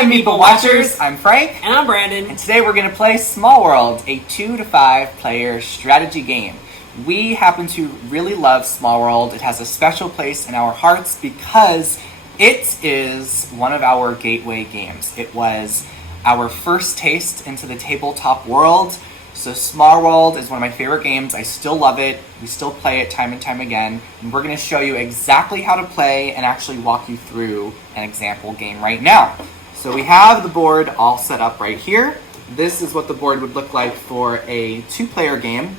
Hi, Meeple Watchers! I'm Frank. And I'm Brandon. And today we're going to play Small World, a 2 to 5 player strategy game. We happen to really love Small World. It has a special place in our hearts because it is one of our gateway games. It was our first taste into the tabletop world. So Small World is one of my favorite games. I still love it. We still play it time and time again. And we're going to show you exactly how to play and actually walk you through an example game right now. So we have the board all set up right here. This is what the board would look like for a 2-player game.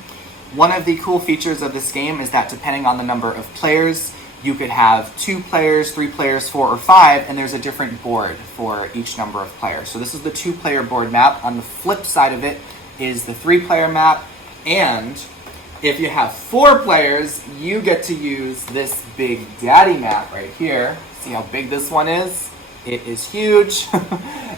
One of the cool features of this game is that depending on the number of players, you could have 2 players, 3 players, 4, or 5, and there's a different board for each number of players. So this is the 2-player board map. On the flip side of it is the 3-player map, and if you have 4 players, you get to use this big daddy map right here. See how big this one is? It is huge.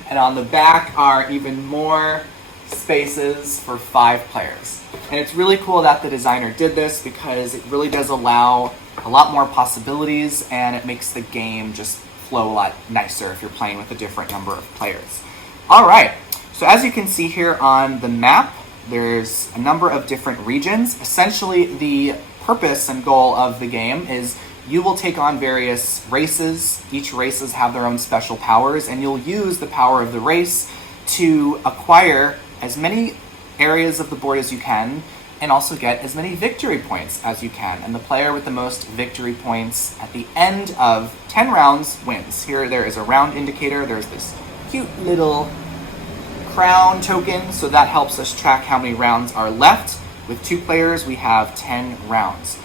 And on the back are even more spaces for 5 players. And it's really cool that the designer did this because it really does allow a lot more possibilities and it makes the game just flow a lot nicer if you're playing with a different number of players. All right, so as you can see here on the map, there's a number of different regions. Essentially, the purpose and goal of the game is you will take on various races. Each races have their own special powers, and you'll use the power of the race to acquire as many areas of the board as you can, and also get as many victory points as you can. And the player with the most victory points at the end of 10 rounds wins. Here there is a round indicator. There's this cute little crown token, so that helps us track how many rounds are left. With 2 players, we have 10 rounds.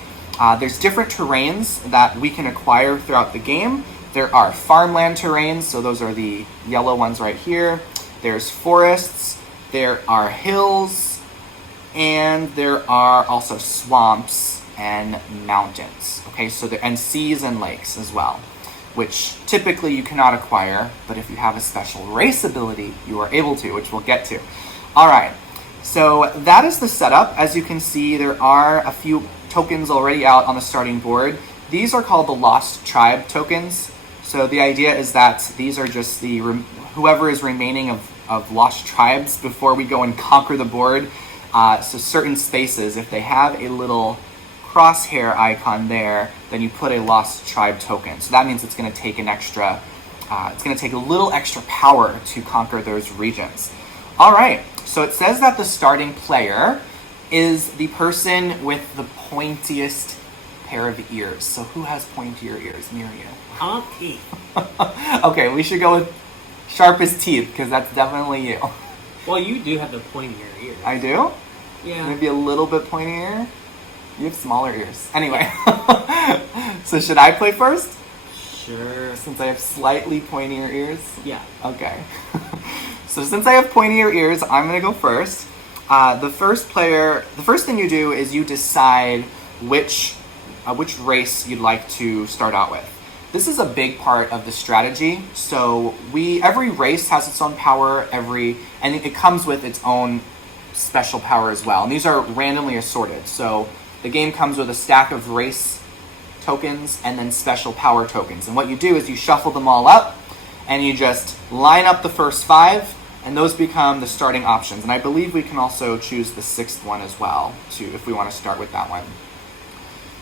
There's different terrains that we can acquire throughout the game. There are farmland terrains, so those are the yellow ones right here. There's forests, there are hills, and there are also swamps and mountains. Okay, so and seas and lakes as well, which typically you cannot acquire, but if you have a special race ability, you are able to, which we'll get to. All right, so that is the setup. As you can see, there are a few tokens already out on the starting board. These are called the Lost Tribe tokens. So the idea is that these are just the whoever is remaining of lost tribes before we go and conquer the board. So certain spaces, if they have a little crosshair icon there, then you put a Lost Tribe token. So that means it's going to take a little extra power to conquer those regions. All right, so it says that the starting player is the person with the pointiest pair of ears. So who has pointier ears near you? Teeth. Okay, we should go with sharpest teeth because that's definitely you. Well, you do have the pointier ears. I do? Yeah. Maybe a little bit pointier. You have smaller ears. Anyway, so should I play first? Sure. Since I have slightly pointier ears? Yeah. Okay. So since I have pointier ears, I'm going to go first. The first thing you do is you decide which race you'd like to start out with. This is a big part of the strategy. So every race has its own power, and it comes with its own special power as well. And these are randomly assorted. So the game comes with a stack of race tokens and then special power tokens. And what you do is you shuffle them all up and you just line up the first 5, and those become the starting options. And I believe we can also choose the 6th one as well, too, if we want to start with that one.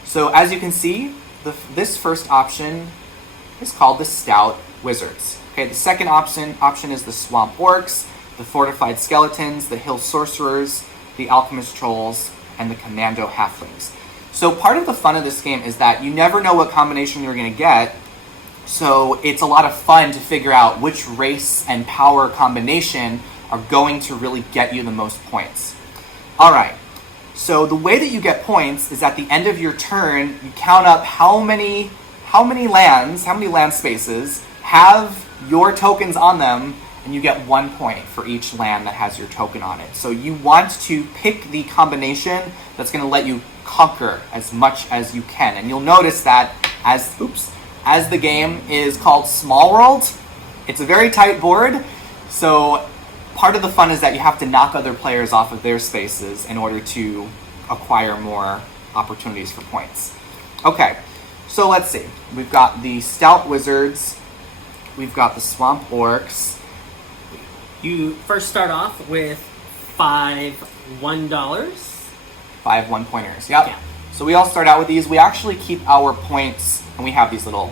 So as you can see, this first option is called the Stout Wizards. Okay, the second option is the Swamp Orcs, the Fortified Skeletons, the Hill Sorcerers, the Alchemist Trolls, and the Commando Halflings. So part of the fun of this game is that you never know what combination you're going to get, so it's a lot of fun to figure out which race and power combination are going to really get you the most points. All right, so the way that you get points is at the end of your turn, you count up how many land spaces have your tokens on them, and you get 1 point for each land that has your token on it. So you want to pick the combination that's going to let you conquer as much as you can. And you'll notice that as the game is called Small World, it's a very tight board. So part of the fun is that you have to knock other players off of their spaces in order to acquire more opportunities for points. Okay, so let's see. We've got the Stout Wizards, we've got the Swamp Orcs, You first start off with 5 $1. 5 1-pointers. Yep. Yeah. So we all start out with these. We actually keep our points, and we have these little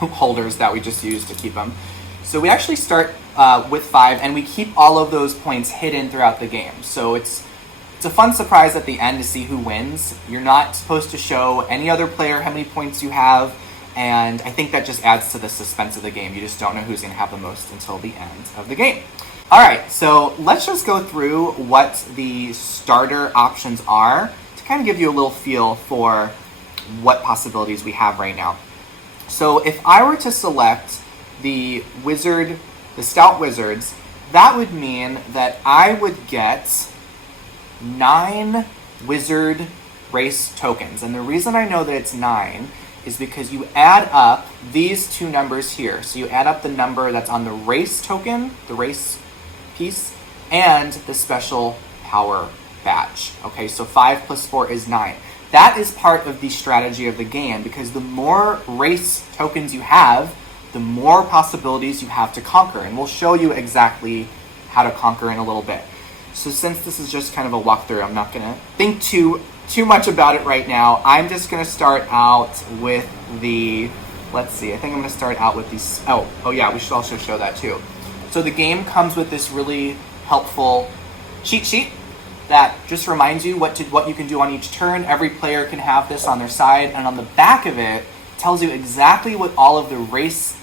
holders that we just use to keep them. So we actually start with 5, and we keep all of those points hidden throughout the game. So it's a fun surprise at the end to see who wins. You're not supposed to show any other player how many points you have, and I think that just adds to the suspense of the game. You just don't know who's going to have the most until the end of the game. All right, so let's just go through what the starter options are to kind of give you a little feel for what possibilities we have right now. So if I were to select the stout wizards, that would mean that I would get 9 wizard race tokens. And the reason I know that it's 9 is because you add up these two numbers here. So you add up the number that's on the race token, the race piece, and the special power badge. Okay, so 5 plus 4 is 9. That is part of the strategy of the game, because the more race tokens you have, the more possibilities you have to conquer. And we'll show you exactly how to conquer in a little bit. So since this is just kind of a walkthrough, I'm not going to think too much about it right now. I'm just going to start out with the, let's see, I think I'm going to start out with these, oh yeah, we should also show that too. So the game comes with this really helpful cheat sheet that just reminds you what you can do on each turn. Every player can have this on their side, and on the back of it tells you exactly what all of the race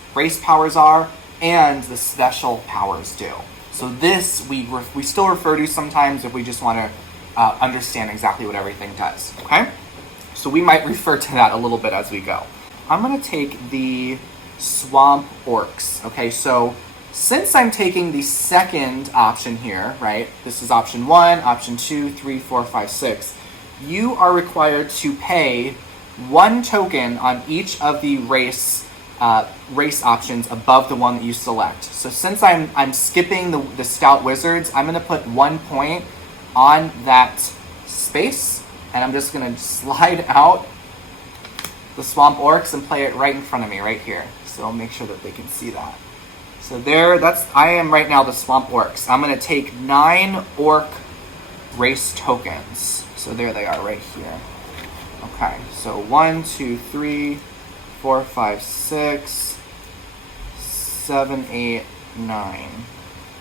powers are and the special powers do. So this we still refer to sometimes if we just want to understand exactly what everything does. Okay, so we might refer to that a little bit as we go. I'm going to take the swamp orcs. Okay, so since I'm taking the second option here, right, this is option 1, option 2, 3, 4, 5, 6, you are required to pay 1 token on each of the race options above the one that you select. So since I'm skipping the stout wizards, I'm going to put 1 point on that space, and I'm just going to slide out the swamp orcs and play it right in front of me, right here. So I'll make sure that they can see that. So there, I am right now the swamp orcs. I'm going to take 9 orc race tokens. So there they are right here. Okay, so 1, 2, 3, 4, 5, 6, 7, 8, 9.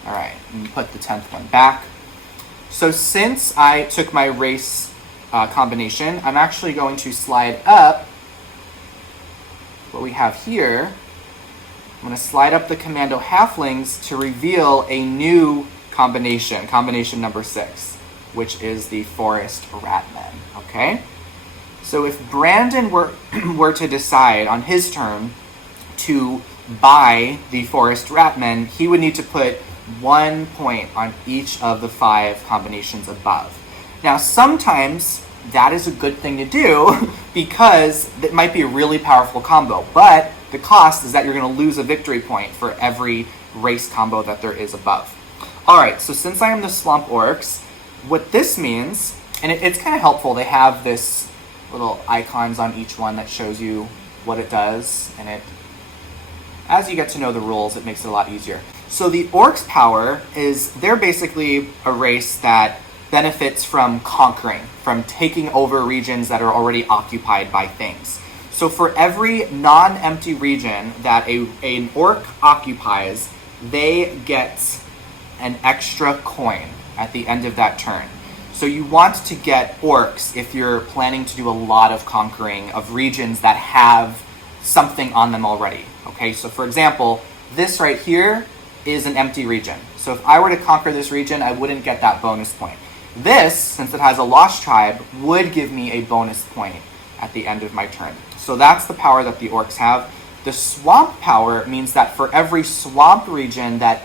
All right, and put the 10th one back. So since I took my race combination, I'm actually going to slide up what we have here. I'm going to slide up the Commando halflings to reveal a new combination number 6, which is the forest ratmen. Okay? So if Brandon were to decide on his turn to buy the forest ratmen, he would need to put 1 point on each of the 5 combinations above. Now, sometimes that is a good thing to do because it might be a really powerful combo, but the cost is that you're going to lose a victory point for every race combo that there is above. All right, so since I am the swamp orcs, what this means, and it's kind of helpful, they have this little icons on each one that shows you what it does, and as you get to know the rules, it makes it a lot easier. So the Orcs Power they're basically a race that benefits from conquering, from taking over regions that are already occupied by things. So for every non-empty region that an orc occupies, they get an extra coin at the end of that turn. So you want to get orcs if you're planning to do a lot of conquering of regions that have something on them already. Okay, so for example, this right here is an empty region. So if I were to conquer this region, I wouldn't get that bonus point. This, since it has a lost tribe, would give me a bonus point at the end of my turn. So that's the power that the orcs have. The swamp power means that for every swamp region that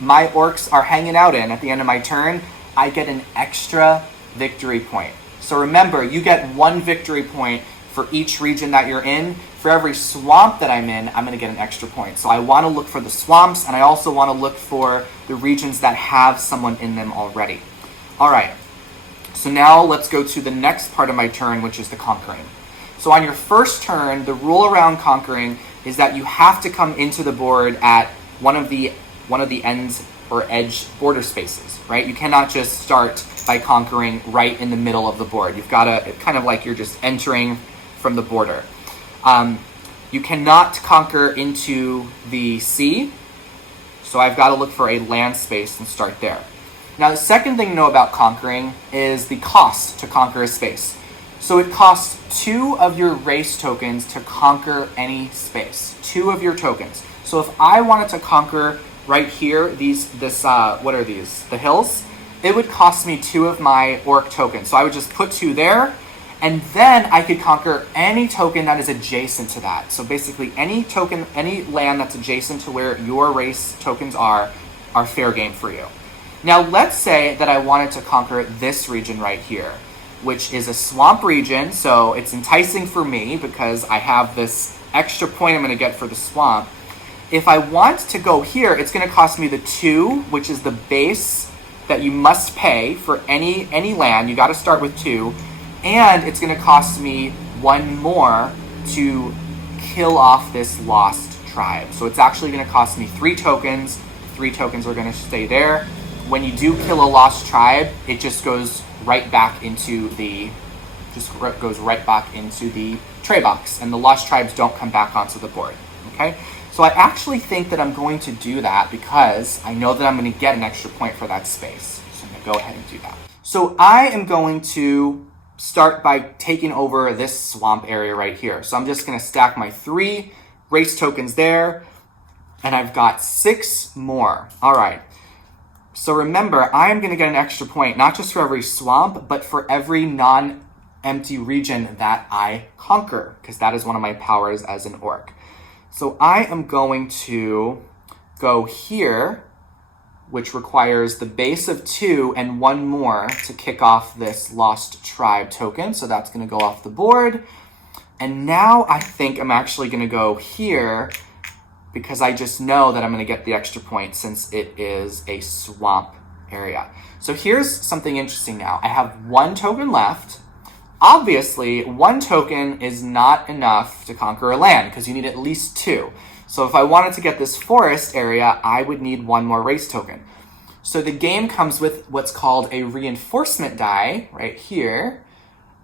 my orcs are hanging out in at the end of my turn, I get an extra victory point. So remember, you get 1 victory point for each region that you're in. For every swamp that I'm in, I'm going to get an extra point. So I want to look for the swamps, and I also want to look for the regions that have someone in them already. All right, so now let's go to the next part of my turn, which is the conquering. So on your first turn, the rule around conquering is that you have to come into the board at one of the ends or edge border spaces, right? You cannot just start by conquering right in the middle of the board. You've got to, kind of like you're just entering from the border. You cannot conquer into the sea, so I've got to look for a land space and start there. Now, the second thing to know about conquering is the cost to conquer a space. So it costs 2 of your race tokens to conquer any space. 2 of your tokens. So if I wanted to conquer right here, what are these? The hills? It would cost me 2 of my orc tokens. So I would just put 2 there, and then I could conquer any token that is adjacent to that. So basically any token, any land that's adjacent to where your race tokens are fair game for you. Now let's say that I wanted to conquer this region right here, which is a swamp region, so it's enticing for me because I have this extra point I'm going to get for the swamp. If I want to go here, it's going to cost me the 2, which is the base that you must pay for any land. You got to start with 2, and it's going to cost me 1 more to kill off this lost tribe. So it's actually going to cost me 3 tokens. 3 tokens are going to stay there. When you do kill a lost tribe, it just goes right back into the tray box, and the lost tribes don't come back onto the board. Okay, so I actually think that I'm going to do that because I know that I'm going to get an extra point for that space. So I'm going to go ahead and do that. So I am going to start by taking over this swamp area right here. So I'm just going to stack my 3 race tokens there, and I've got 6 more. All right. So remember, I am going to get an extra point, not just for every swamp, but for every non-empty region that I conquer, because that is one of my powers as an orc. So I am going to go here, which requires the base of 2 and 1 more to kick off this lost tribe token. So that's going to go off the board. And now I think I'm actually going to go here, because I just know that I'm going to get the extra point since it is a swamp area. So here's something interesting now. I have 1 token left. Obviously, 1 token is not enough to conquer a land because you need at least 2. So if I wanted to get this forest area, I would need 1 more race token. So the game comes with what's called a reinforcement die right here.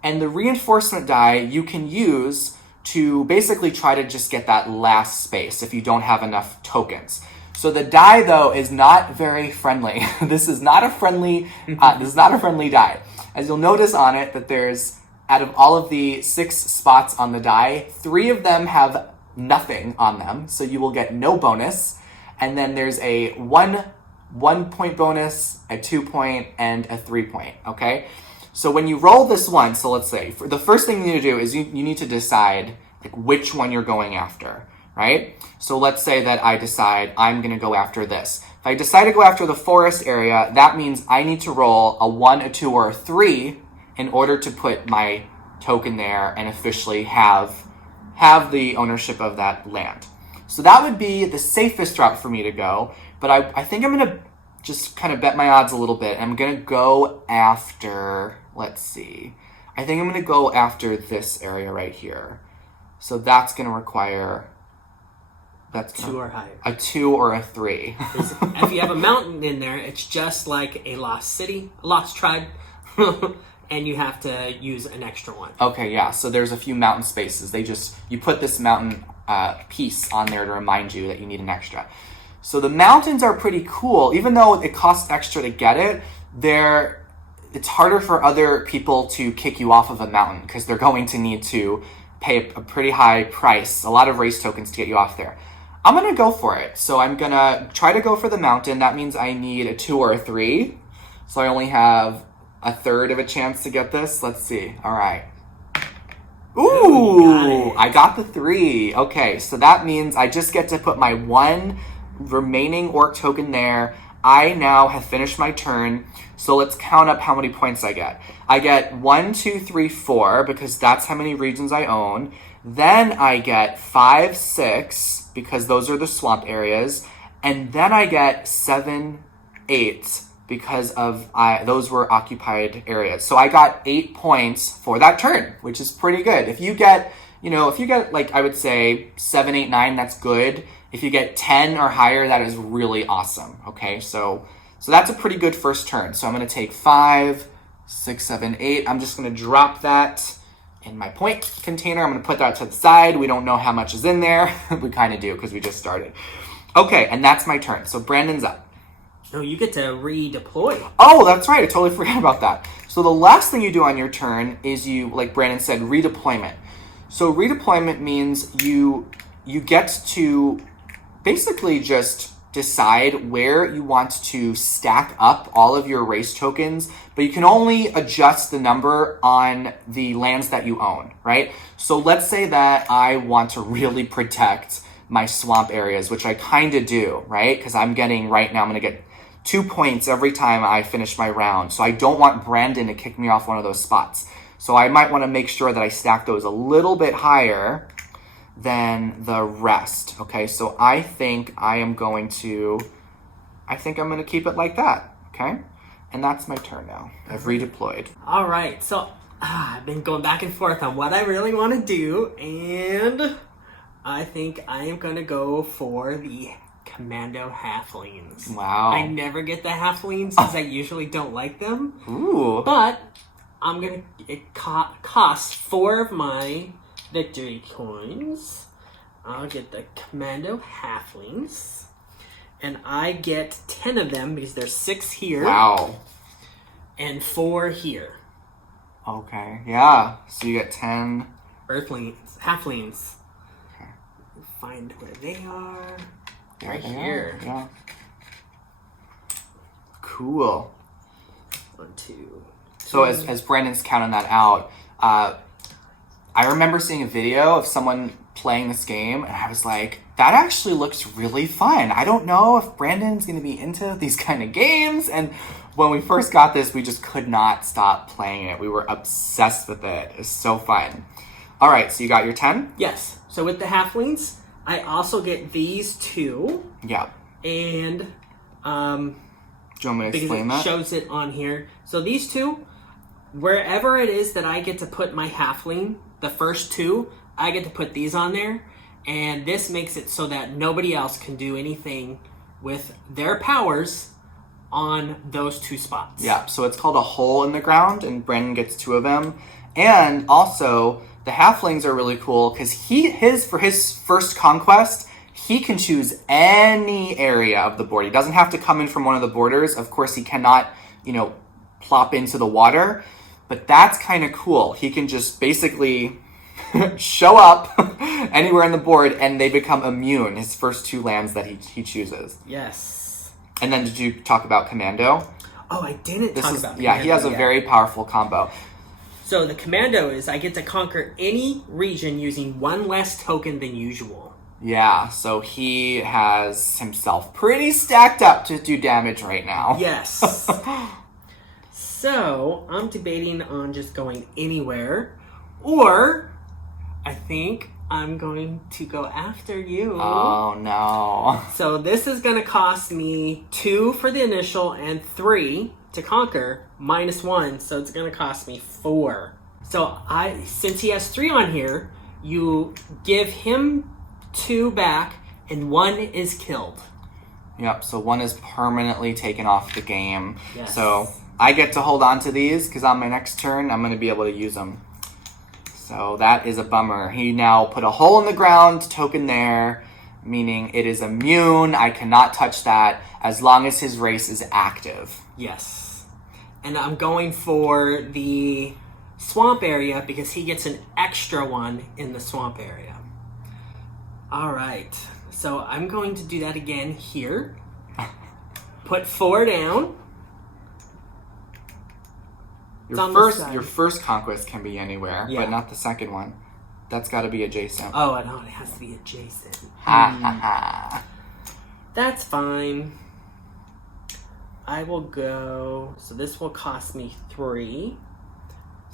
And the reinforcement die you can use to basically try to just get that last space if you don't have enough tokens. So the die, though, is not very friendly. This is not a friendly die. As you'll notice on it, that there's, out of all of the 6 spots on the die, 3 of them have nothing on them, so you will get no bonus. And then there's a 1 point bonus, a 2 point, and a 3 point, okay? So when you roll this one, so let's say, the first thing you need to do is you need to decide like which one you're going after, right? So let's say that I decide I'm going to go after this. If I decide to go after the forest area, that means I need to roll a 1, a 2, or a 3 in order to put my token there and officially have the ownership of that land. So that would be the safest route for me to go, but I think I'm going to just kind of bet my odds a little bit. I'm going to go after, let's see. I think I'm going to go after this area right here. So that's going to require 2 or higher. A 2 or a 3. If you have a mountain in there, it's just like a lost city, a lost tribe, and you have to use an extra one. Okay, yeah. So there's a few mountain spaces. You put this mountain piece on there to remind you that you need an extra. So the mountains are pretty cool. Even though it costs extra to get it, it's harder for other people to kick you off of a mountain because they're going to need to pay a pretty high price, a lot of race tokens to get you off there. I'm going to go for it. So I'm going to try to go for the mountain. That means I need a 2 or a 3. So I only have a third of a chance to get this. Let's see. All right. Ooh, I got the 3. Okay, so that means I just get to put my 1 remaining orc token there. I now have finished my turn. So let's count up how many points I get. I get 1, 2, 3, 4 because that's how many regions I own. Then I get 5, 6 because those are the swamp areas. And then I get 7, 8 because of those were occupied areas. So I got 8 points for that turn, which is pretty good. If you get like, I would say 7, 8, 9, that's good. If you get 10 or higher, that is really awesome. Okay, so that's a pretty good first turn. So I'm going to take 5, 6, 7, 8. I'm just going to drop that in my point container. I'm going to put that to the side. We don't know how much is in there. We kind of do because we just started. Okay, and that's my turn. So Brandon's up. No, you get to redeploy. Oh, that's right. I totally forgot about that. So the last thing you do on your turn is you, like Brandon said, redeployment. So redeployment means you get to basically just decide where you want to stack up all of your race tokens, but you can only adjust the number on the lands that you own, right? So let's say that I want to really protect my swamp areas, which I kind of do, right? Because I'm going to get 2 points every time I finish my round. So I don't want Brandon to kick me off one of those spots. So I might want to make sure that I stack those a little bit higher than the rest. Okay, so I think I'm going to keep it like that. Okay, and that's my turn now. I've redeployed. All right, so I've been going back and forth on what I really want to do, and I think I am going to go for the Commando halflings. Wow. I never get the halflings because I usually don't like them. Ooh. But it costs 4 of my victory coins. I'll get the Commando halflings. And I get 10 of them because there's 6 here. Wow. And 4 here. Okay, yeah. So you get 10. Halflings. Okay. Find where they are. Right here. Yeah. Cool. 1, 2. So as Brandon's counting that out, I remember seeing a video of someone playing this game, and I was like, that actually looks really fun. I don't know if Brandon's going to be into these kind of games. And when we first got this, we just could not stop playing it. We were obsessed with it. It's so fun. All right, so you got your 10? Yes. So with the halflings, I also get these 2. Yeah. And do you want me to explain that? Because it shows it on here. So these 2, wherever it is that I get to put my halfling, the first 2, I get to put these on there. And this makes it so that nobody else can do anything with their powers on those 2 spots. Yeah, so it's called a hole in the ground, and Brandon gets 2 of them. And also, the halflings are really cool because for his first conquest, he can choose any area of the board. He doesn't have to come in from one of the borders. Of course, he cannot, plop into the water, but that's kind of cool. He can just basically show up anywhere on the board, and they become immune, his first 2 lands that he chooses. Yes. And then did you talk about Commando? Oh, I didn't talk about Commando. Yeah, he has a very powerful combo. So the Commando is I get to conquer any region using 1 less token than usual. Yeah, so he has himself pretty stacked up to do damage right now. Yes. So I'm debating on just going anywhere, or I think I'm going to go after you. Oh, no. So this is going to cost me 2 for the initial and 3 to conquer, -1. So it's going to cost me 4. So since he has 3 on here, you give him 2 back and 1 is killed. Yep, so 1 is permanently taken off the game. Yes. So I get to hold on to these because on my next turn, I'm going to be able to use them. So that is a bummer. He now put a hole in the ground token there, meaning it is immune. I cannot touch that as long as his race is active. Yes. And I'm going for the swamp area because he gets an extra 1 in the swamp area. All right. So I'm going to do that again here. Put 4 down. Your first conquest can be anywhere, yeah, but not the second one. That's got to be adjacent. Oh, I know. It has to be adjacent. Ha ha ha. That's fine. I will go... So this will cost me 3.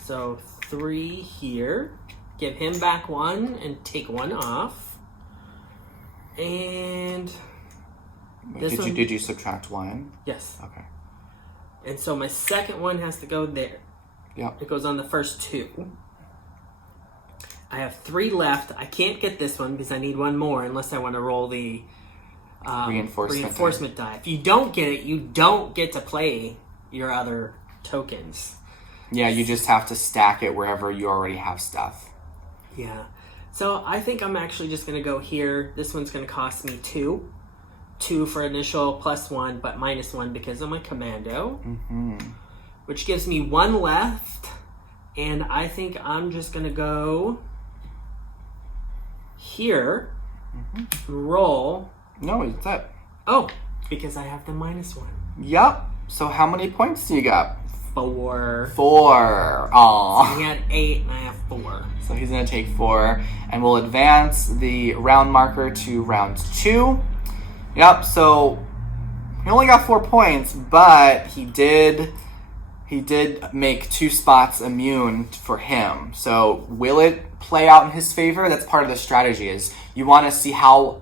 So 3 here. Give him back 1 and take 1 off. And... Did you subtract 1? Yes. Okay. And so my second one has to go there. Yep. It goes on the first 2. I have 3 left. I can't get this one because I need one more unless I want to roll the reinforcement die. If you don't get it, you don't get to play your other tokens. Yeah, you just have to stack it wherever you already have stuff. Yeah. So I think I'm actually just going to go here. This one's going to cost me 2. 2 for initial plus 1, but minus 1 because I'm a commando. Mm-hmm. Which gives me 1 left. And I think I'm just going to go here. Roll. No, it's that. Oh, because I have the minus 1. Yep. So how many points do you got? 4. 4. Aww. So he had 8 and I have 4. So he's going to take 4. And we'll advance the round marker to round 2. Yep, so he only got 4 points, but he did make 2 spots immune for him. So will it play out in his favor? That's part of the strategy, is you want to see how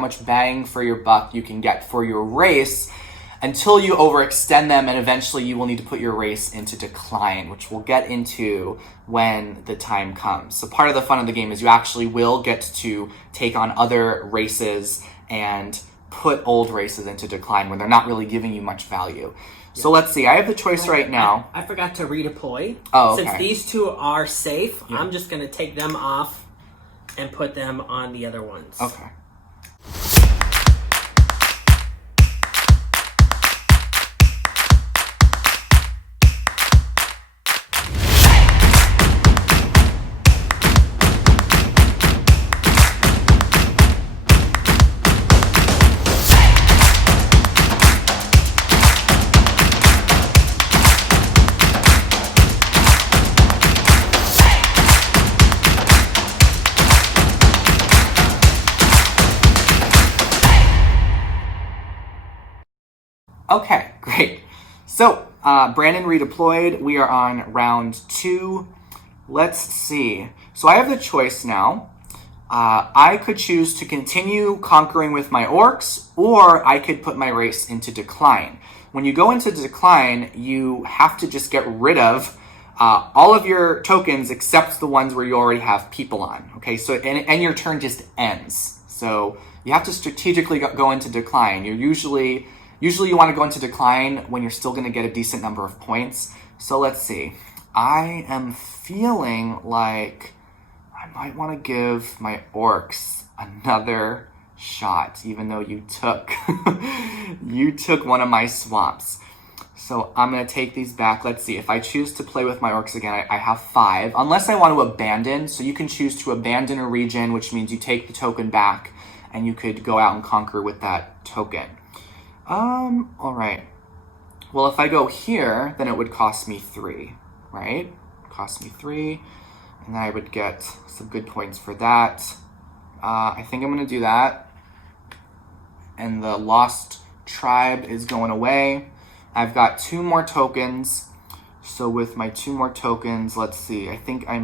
much bang for your buck you can get for your race until you overextend them, and eventually you will need to put your race into decline, which we'll get into when the time comes. So part of the fun of the game is you actually will get to take on other races and put old races into decline when they're not really giving you much value. So let's see. I have the choice right now. I forgot to redeploy. Oh, okay. Since these 2 are safe, I'm just going to take them off and put them on the other ones. Okay. Okay, great. So, Brandon redeployed. We are on round 2. Let's see. So I have the choice now. I could choose to continue conquering with my orcs, or I could put my race into decline. When you go into decline, you have to just get rid of all of your tokens except the ones where you already have people on. Okay, so and your turn just ends. So you have to strategically go into decline. Usually you want to go into decline when you're still going to get a decent number of points. So let's see. I am feeling like I might want to give my orcs another shot, even though you took one of my swamps. So I'm going to take these back. Let's see. If I choose to play with my orcs again, I have 5. Unless I want to abandon. So you can choose to abandon a region, which means you take the token back and you could go out and conquer with that token. All right. Well, if I go here, then it would cost me 3, right? Cost me 3, and then I would get some good points for that. I think I'm going to do that. And the lost tribe is going away. I've got 2 more tokens. So with my 2 more tokens, let's see. I think I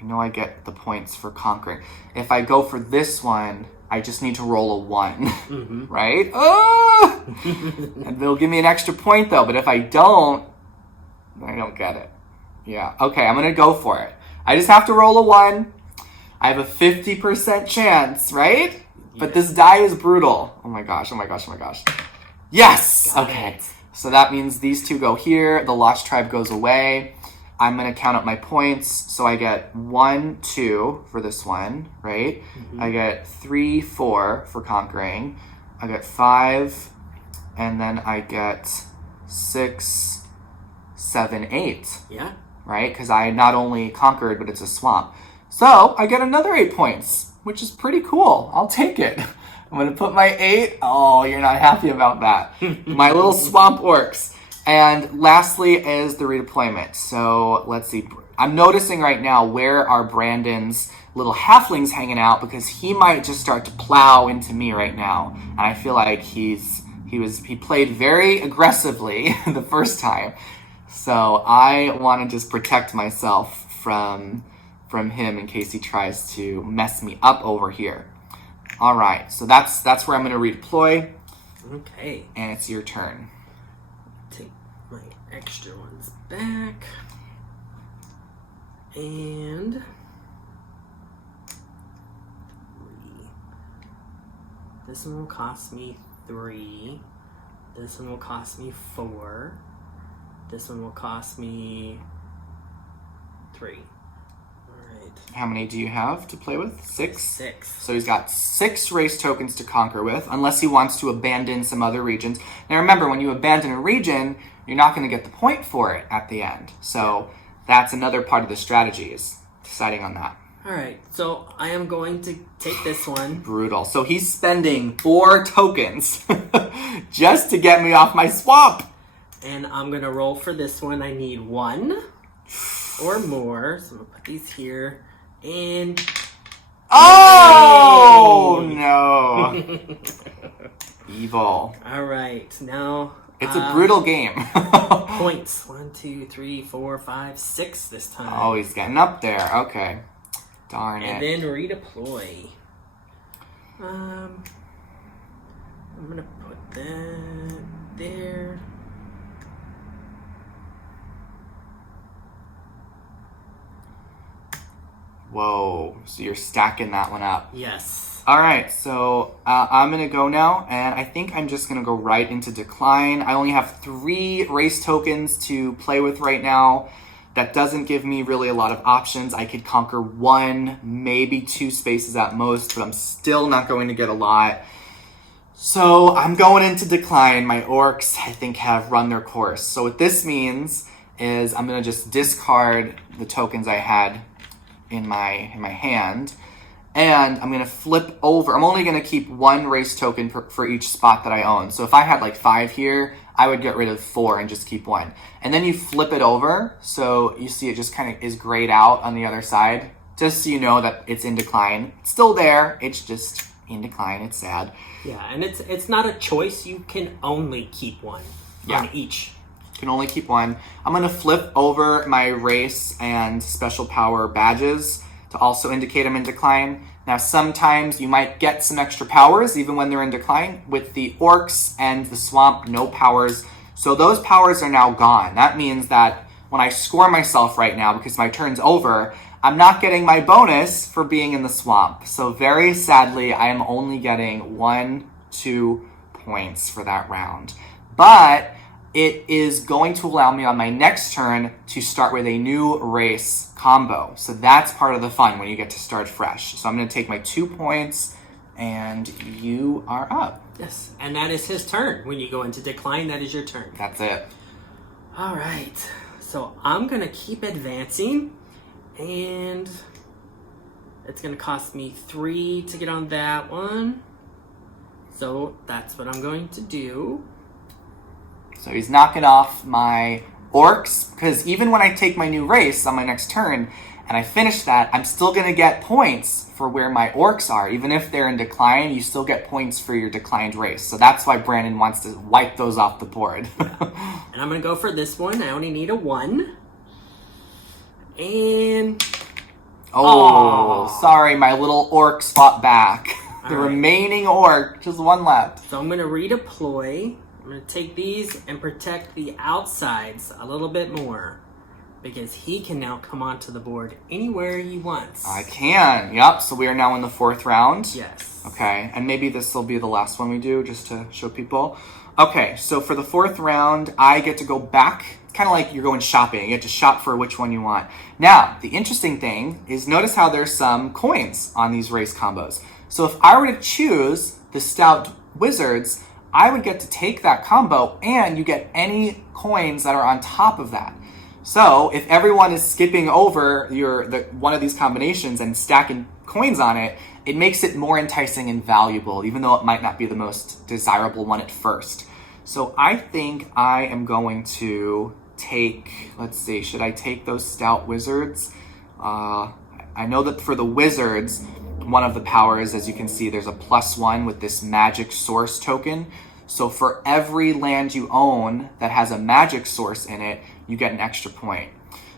know I get the points for conquering. If I go for this one, I just need to roll a 1, right? Oh! And they'll give me an extra point though, but if I don't get it. Yeah, okay, I'm gonna go for it. I just have to roll a 1. I have a 50% chance, right? Yeah. But this die is brutal. Oh my gosh. Yes! Okay, so that means these 2 go here, the lost tribe goes away. I'm going to count up my points. So I get 1, 2 for this one, right? I get 3, 4 for conquering. I get 5, and then I get 6, 7, 8. Yeah. Right? Because I not only conquered, but it's a swamp. So I get another 8 points, which is pretty cool. I'll take it. I'm going to put my 8. Oh, you're not happy about that. My little swamp orcs. And lastly is the redeployment. So let's see. I'm noticing right now where are Brandon's little halflings hanging out, because he might just start to plow into me right now. And I feel like he played very aggressively the first time. So I want to just protect myself from him in case he tries to mess me up over here. All right. So that's where I'm going to redeploy. Okay. And it's your turn. Take my extra ones back. And 3. This one will cost me 3. This one will cost me 4. This one will cost me 3. Alright. How many do you have to play with? 6? 6. So he's got 6 race tokens to conquer with, unless he wants to abandon some other regions. Now remember, when you abandon a region, you're not going to get the point for it at the end. So that's another part of the strategy, is deciding on that. Alright, so I am going to take this one. Brutal. So he's spending 4 tokens just to get me off my swamp. And I'm going to roll for this one. I need 1 or more. So I'm going to put these here. And... Oh, no. Evil. Alright, now... It's a brutal game. Points. 1, 2, 3, 4, 5, 6 this time. Oh, he's getting up there. Okay. Darn it. And then redeploy. I'm going to put that there. Whoa. So you're stacking that one up. Yes. All right, so I'm going to go now, and I think I'm just going to go right into decline. I only have 3 race tokens to play with right now. That doesn't give me really a lot of options. I could conquer 1, maybe 2 spaces at most, but I'm still not going to get a lot. So I'm going into decline. My orcs, I think, have run their course. So what this means is I'm going to just discard the tokens I had in my hand. And I'm going to flip over. I'm only going to keep 1 race token for each spot that I own. So if I had like 5 here, I would get rid of 4 and just keep 1. And then you flip it over. So you see it just kind of is grayed out on the other side. Just so you know that it's in decline. It's still there. It's just in decline. It's sad. Yeah, and it's not a choice. You can only keep 1 on each. You can only keep 1. I'm going to flip over my race and special power badges to also indicate I'm in decline. Now, sometimes you might get some extra powers even when they're in decline. With the orcs and the swamp, no powers. So those powers are now gone. That means that when I score myself right now, because my turn's over, I'm not getting my bonus for being in the swamp. So very sadly, I am only getting 1, 2 points for that round. But it is going to allow me on my next turn to start with a new race combo. So that's part of the fun when you get to start fresh. So I'm going to take my 2 points, and you are up. Yes, and that is his turn. When you go into decline, that is your turn. That's it. All right, so I'm going to keep advancing, and it's going to cost me 3 to get on that one. So that's what I'm going to do. So he's knocking off my orcs, because even when I take my new race on my next turn, and I finish that, I'm still going to get points for where my orcs are. Even if they're in decline, you still get points for your declined race. So that's why Brandon wants to wipe those off the board. And I'm going to go for this one. I only need a 1. And... Oh, sorry, my little orc fought back. The right. remaining orc, just 1 left. So I'm going to redeploy. I'm going to take these and protect the outsides a little bit more, because he can now come onto the board anywhere he wants. I can. Yep. So we are now in the 4th round. Yes. Okay. And maybe this will be the last one we do, just to show people. Okay. So for the 4th round, I get to go back. It's kind of like you're going shopping. You get to shop for which one you want. Now, the interesting thing is notice how there's some coins on these race combos. So if I were to choose the Stout Wizards, I would get to take that combo, and you get any coins that are on top of that. So if everyone is skipping over one of these combinations and stacking coins on it, it makes it more enticing and valuable, even though it might not be the most desirable one at first. So I think I am going to take, let's see, should I take those Stout Wizards? I know that for the Wizards, one of the powers, as you can see, there's a +1 with this magic source token. So for every land you own that has a magic source in it, you get an extra point.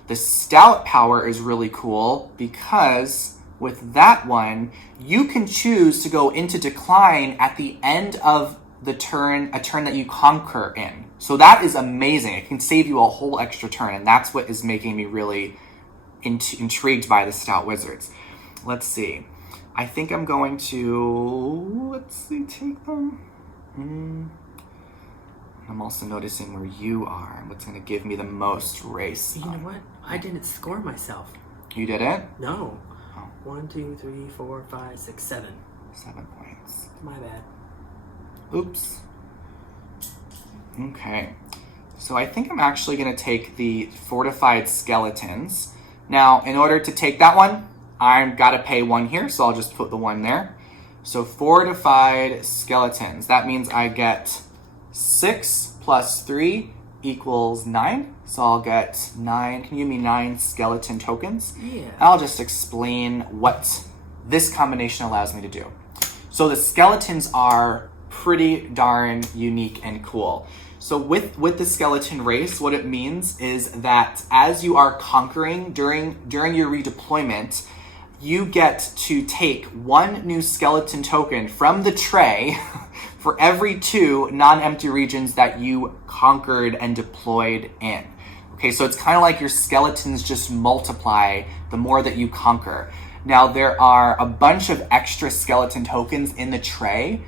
The Stout power is really cool because with that one, you can choose to go into decline at the end of the turn, a turn that you conquer in. So that is amazing. It can save you a whole extra turn, and that's what is making me really intrigued by the stout wizards. Let's see. I think I'm going to, take them. I'm also noticing where you are and what's going to give me the most race. You know what? I didn't score myself. You didn't? No. Oh. 1, 2, 3, 4, 5, 6, 7. 7 points. My bad. Oops. Okay. So I think I'm actually going to take the fortified skeletons. Now, in order to take that one, I've got to pay 1 here, so I'll just put the 1 there. So fortified skeletons. That means I get 6 plus 3 equals 9. So I'll get 9. Can you give me 9 skeleton tokens? Yeah. I'll just explain what this combination allows me to do. So the skeletons are pretty darn unique and cool. So with the skeleton race, what it means is that as you are conquering during your redeployment, you get to take 1 new skeleton token from the tray for every 2 non-empty regions that you conquered and deployed in. Okay, so it's kind of like your skeletons just multiply the more that you conquer. Now, there are a bunch of extra skeleton tokens in the tray,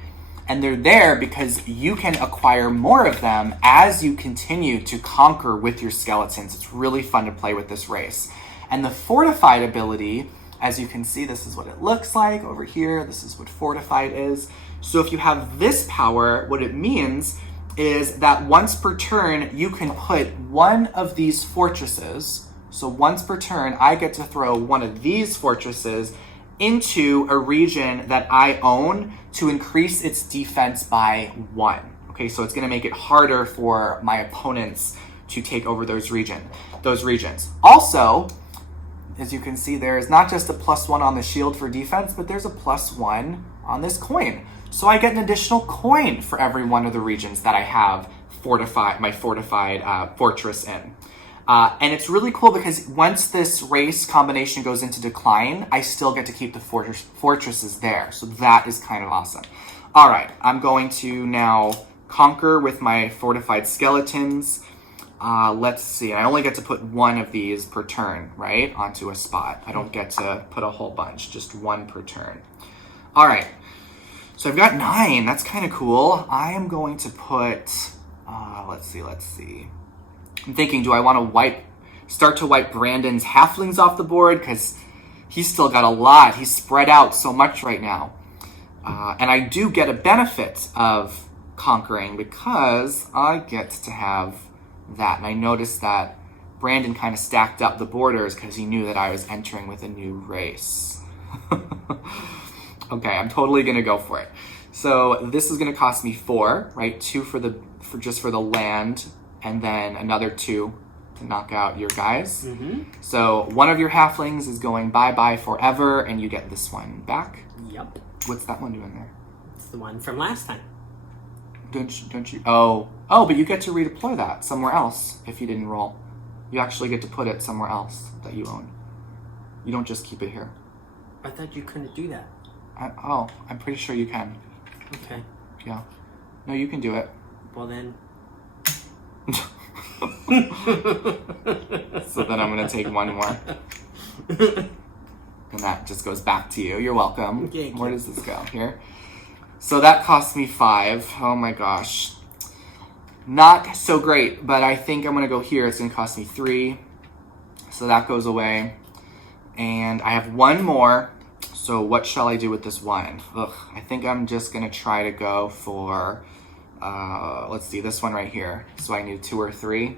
and they're there because you can acquire more of them as you continue to conquer with your skeletons. It's really fun to play with this race. And the fortified ability, as you can see, this is what it looks like over here. This is what fortified is. So if you have this power, what it means is that once per turn, you can put 1 of these fortresses. So once per turn, I get to throw 1 of these fortresses into a region that I own to increase its defense by 1. Okay, so it's going to make it harder for my opponents to take over those regions. Also, as you can see, there is not just a +1 on the shield for defense, but there's a +1 on this coin. So I get an additional coin for every 1 of the regions that I have my fortified fortress in. And it's really cool because once this race combination goes into decline, I still get to keep the fortresses there. So that is kind of awesome. All right, I'm going to now conquer with my fortified skeletons. Let's see, I only get to put 1 of these per turn, right, onto a spot. I don't get to put a whole bunch, just 1 per turn. All right, so I've got 9. That's kind of cool. I am going to put, let's see. I'm thinking, do I want to start to wipe Brandon's halflings off the board? Because he's still got a lot. He's spread out so much right now. And I do get a benefit of conquering because I get to have that. And I noticed that Brandon kind of stacked up the borders because he knew that I was entering with a new race. Okay, I'm totally going to go for it. So this is going to cost me 4, right? 2 for the land, and then another 2 to knock out your guys. Mm-hmm. So 1 of your halflings is going bye-bye forever, and you get this one back. Yep. What's that one doing there? It's the one from last time. Don't you? Oh, but you get to redeploy that somewhere else if you didn't roll. You actually get to put it somewhere else that you own. You don't just keep it here. I thought you couldn't do that. I'm pretty sure you can. Okay. Yeah. No, you can do it. Well then. So then I'm going to take 1 more. And that just goes back to you. You're welcome. Okay, Where does this go? Here. So that cost me 5. Oh my gosh. Not so great, but I think I'm going to go here. It's going to cost me 3. So that goes away. And I have 1 more. So what shall I do with this 1? I think I'm just going to try to go for, let's see, this one right here. So I need 2 or 3.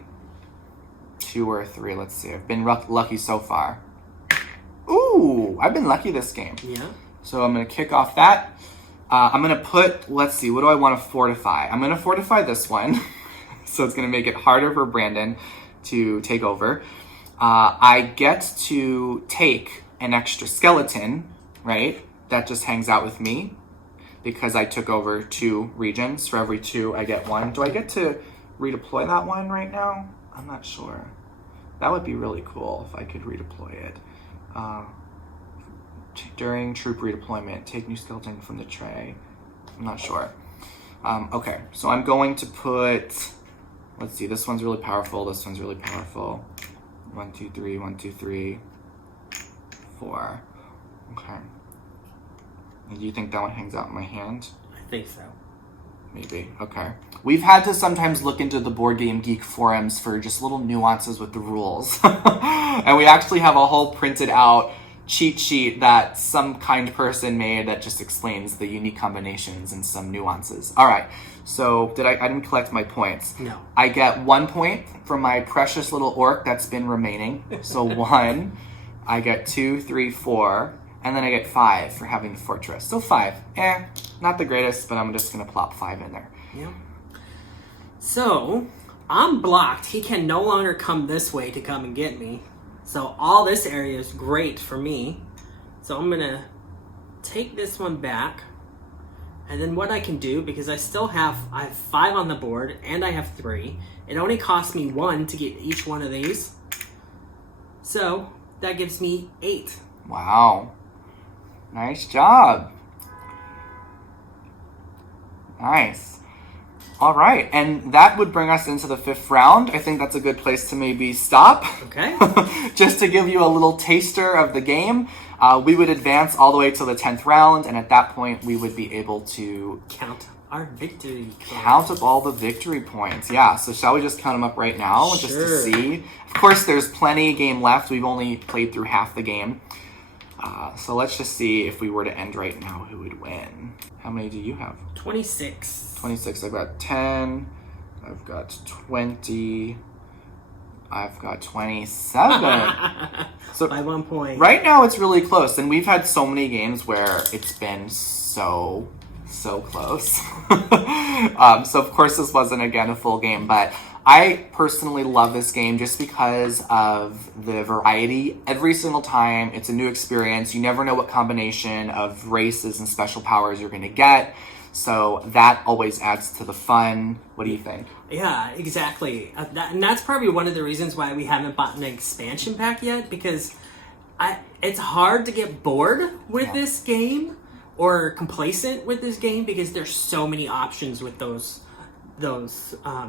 2 or 3, let's see. I've been lucky so far. Ooh, I've been lucky this game. Yeah. So I'm going to kick off that. I'm going to put, let's see, what do I want to fortify? I'm going to fortify this one. So it's going to make it harder for Brandon to take over. I get to take an extra skeleton, right? That just hangs out with me because I took over 2 regions. For every 2, I get 1. Do I get to redeploy that one right now? I'm not sure. That would be really cool if I could redeploy it. During troop redeployment, take new skeleton from the tray. I'm not sure. Okay, so I'm going to put, let's see, this one's really powerful. This one's really powerful. 1, 2, 3, 1, 2, 3. 4. Okay. Do you think that one hangs out in my hand? I think so. Maybe. Okay. We've had to sometimes look into the Board Game Geek forums for just little nuances with the rules. And we actually have a whole printed out cheat sheet that some kind person made that just explains the unique combinations and some nuances. All right. So I didn't collect my points. No. I get 1 point from my precious little orc that's been remaining. So 1. I get 2, 3, 4. And then I get 5 for having the fortress. So 5. Not the greatest, but I'm just going to plop 5 in there. Yeah. So, I'm blocked. He can no longer come this way to come and get me. So all this area is great for me. So I'm going to take this one back. And then what I can do, because I have 5 on the board and I have 3. It only costs me 1 to get each one of these. So that gives me 8. Wow. Nice job. Nice. All right, and that would bring us into the 5th round. I think that's a good place to maybe stop. Okay. Just to give you a little taster of the game. We would advance all the way to the 10th round, and at that point, we would be able to count our victory points. Count up all the victory points. Yeah, so shall we just count them up right now just to see? Of course, there's plenty of game left. We've only played through half the game. So let's just see if we were to end right now, who would win. How many do you have? 26. 26. I've got 10. I've got 20. I've got 27. So by 1 point. Right now it's really close, and we've had so many games where it's been so close. So of course this wasn't again a full game, but I personally love this game just because of the variety. Every single time it's a new experience. You never know what combination of races and special powers you're going to get. So that always adds to the fun. What do you think? Yeah, exactly. And that's probably one of the reasons why we haven't bought an expansion pack yet, because it's hard to get bored with this game or complacent with this game because there's so many options with those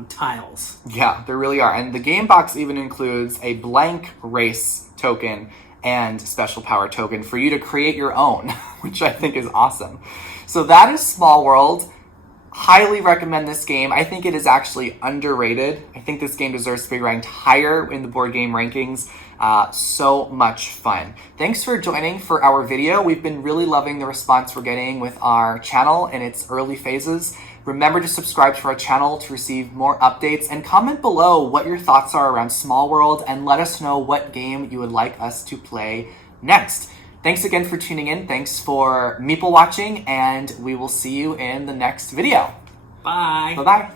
tiles. Yeah, there really are. And the game box even includes a blank race token and special power token for you to create your own, which I think is awesome. So that is Small World. Highly recommend this game. I think it is actually underrated. I think this game deserves to be ranked higher in the board game rankings. So much fun. Thanks for joining for our video. We've been really loving the response we're getting with our channel in its early phases. Remember to subscribe to our channel to receive more updates, and comment below what your thoughts are around Small World and let us know what game you would like us to play next. Thanks again for tuning in. Thanks for Meeple watching, and we will see you in the next video. Bye. Bye-bye.